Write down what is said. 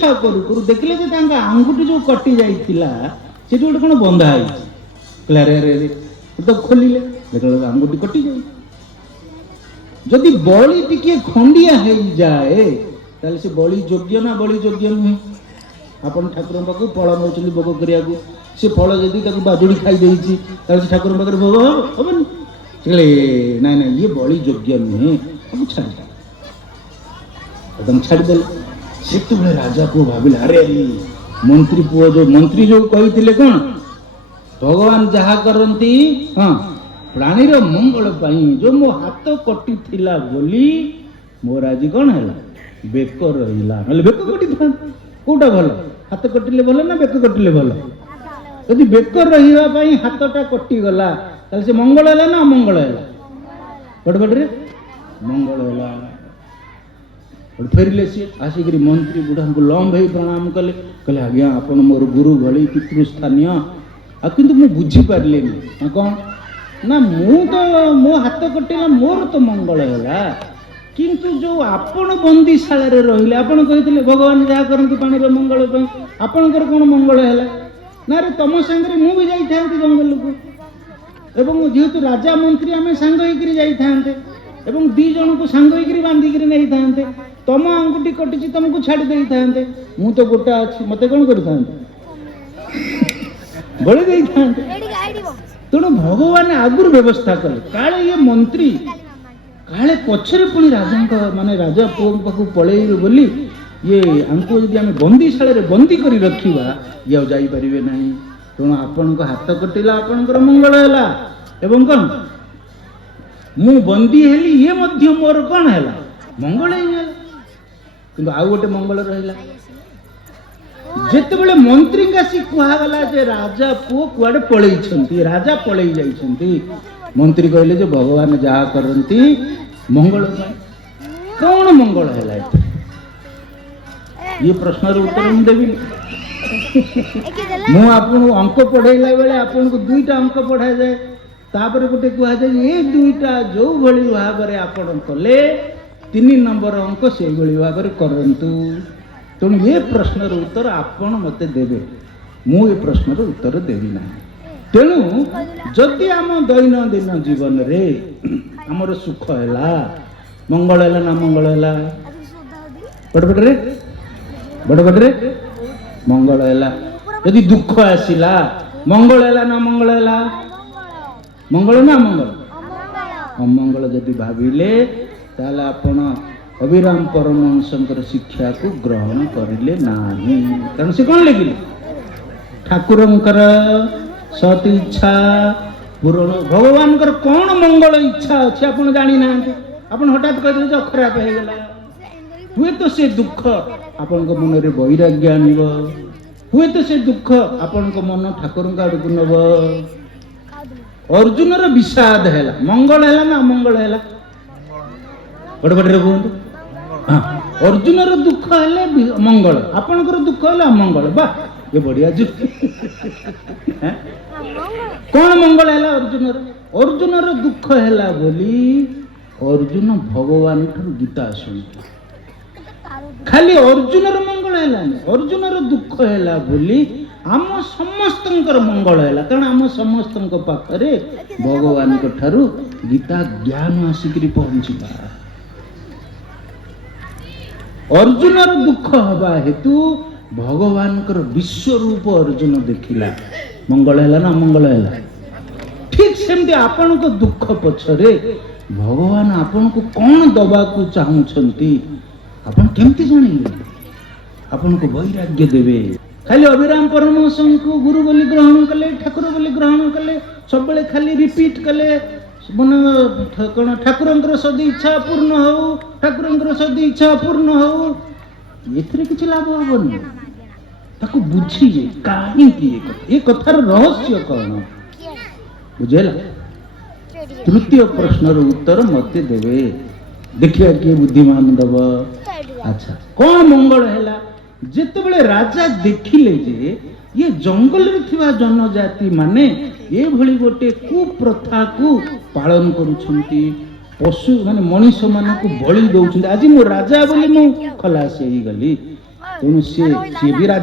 करू करू देखिले जे तांका आंगुठी जो कटि जाइतिला सेठी गोटे कोन बंधा आइछि कहला रे रे तो खोलिले देखले आंगुठी कटि जाई जदि बळी टिके खंडिया हे जाए ताले से बळी योग्य ना बळी योग्य नुहे आपण ठाकुर पाखु फल नौचली भोग करिया से फल जदि ताकु बाजुड़ी खाई देइछि ताले से ठाकुर पाखरे भोग हबन कहले नाइ नाइ ये बळी योग्य नुहे हम छाड़ एकदम छाड़ देले सेतु बेले राजा को भाबिले अरे अरे मंत्री पुओ जो मंत्री जो कहिथिले कोन भगवान जहा करंती हां प्राणी रो मंगल पाई जो मो हाथ कटि थिला बोली मोर आज कोन हैला बेक रहिला नले बेक कटि था कोटा भलो हाथ कटिले भलो ना बेक कटिले भलो यदि बेक रहिबा पाई हाथटा कटि गला ताले से मंगल हैला ना अमंगल हैला बडबडरे मंगल हैला और फेरिले से आसिकरी मंत्री बुढ़ा को लंब भाई प्रणाम कले कहले आज्ञा आपण मोर गुरु भली पितृस्थानीय आ किंतु मु बुझी पारले नहीं कौन ना मु तो मो हाथ कटिला मोर तो मंगल हैला किंतु जो आपण बंदीशाला रे रहिले आपण कहितले भगवान जा करंती पानी रे मंगल पई आपणकर कोन मंगल हैला ना रे तम संगरे मु भी जाई थांती जंगल को एवं जेहेतु राजा मंत्री आमे संग होइकरी जाई थांते एवं दी जन को संग होइकरी बांधी करी नहीं थांते तम अंगुठी कटिची तुमको छाड़ देई थांते मु तो गोटा अछि मते कोन करि थांते बळे देई थांते तेणु भगवान आगुर व्यवस्था कले काले ये मंत्री काले पछरे पुणी राजा माने राजा पुओ पाखु पळेइबे बोली ये हमको यदि आमे बंदीशाला रे बंदी करी रखिबा ये जाई परिबे नाही तेणु आपण को हाथ कटिला आपणकर मंगल हैला एवं कोन मु बंदी हेली ये मध्य मोर कोन हैला मंगल हैला किंतु आउ गोटे मंगल रहिला जेते बेले मंत्री कासी कुहा गला जे राजा पुओ कुआडे पळेई छंती राजा पळेई जाई छंती मंत्री कहले जे भगवान जा करंती मंगल कौन मंगल हैला ये प्रश्न रो उत्तर हम देबी मु आपन अंक पढ़ाइला बेले आपन को दुईटा अंक पढ़ा जाए तापर गोटे कुहा जाए ये दुईटा जो भली भाबरे आपन कले 3 नंबर अंक से भली भाबरे करंतु तेणु ये प्रश्न उत्तर आपण मते देवे मु ये प्रश्न उत्तर देवी ना तेणु जदि आम दैनंदिन जीवन रे हमर सुख हैला मंगल हैला ना मंगल हैला बड़बड़रे मंगल हैला यदि दुख आसिला मंगल हैला ना मंगल हैला मंगल ना मंगल अमंगल जदि भाविले ताले आपण अभिराम परमहंसंकर शिक्षा को ग्रहण करिले नाही कारण से कोन लेगिले ठाकुरंकर सत इच्छा पूर्ण भगवान कर कौन मंगल इच्छा अच्छे आपण जानी ना आपण हठात कह दे खराब हो गला हुए तो से दुख आपण को मन रे वैराग्य आनिबो हुए तो से दुख आपण को मन ठाकुर का आड़ को नब अर्जुन रो विषाद हैला मंगल हैला ना अमंगल हैला बड़बड़रे कहंतु हां अर्जुन रो दुख हैले मंगल आपण को दुख हैला अमंगल बा ये बढ़िया जो कौन मंगल हैला अर्जुन रो दुख हैला बोली अर्जुन भगवान ठर गीता सुन खाली अर्जुन रो मंगल हैला अर्जुन रो दुख हैला बोली आम समस्तंकर मंगल हैला कारण आम समस्तंक पाखरे भगवान को ठारू गीता ज्ञान आसिकरी पहुंचीबा अर्जुन रो दुख हवा हेतु भगवान कर विश्व रूप अर्जुन देखिला मंगल हैला ना मंगल हैला ठीक सेमती आपण को दुख पछरे भगवान आपण को कौन दबा को चाहउछंती आपण केमती जानिले आपण को वैराग्य देवे खाली अभिराम परमहंस को गुरु बोली ग्रहण कले ठाकुर बोली ग्रहण कले सब बेले खाली रिपीट कले मन कोन ठाकुरंकर सदी इच्छा पूर्ण हो ठाकुरंकर सदी इच्छा पूर्ण हो एथरे किछ लाभ होबनी ताको बुझी जे काहे की ये कथार रहस्य कौन बुझेला तृतीय प्रश्न रो उत्तर मते देवे देखिया के बुद्धिमान दब अच्छा कौन मंगल हैला जेते बेले राजा देखिले जे ये जंगल रे थिबा जनजाति माने ए भली गोटे कुप्रथा को पालन करूछंती पशु माने मनुष्य मान को बलि दउछंती आज मो राजा बोली मो खलास होई गली ତେଣୁ ସିଏ ବି ରାଜ୍ୟ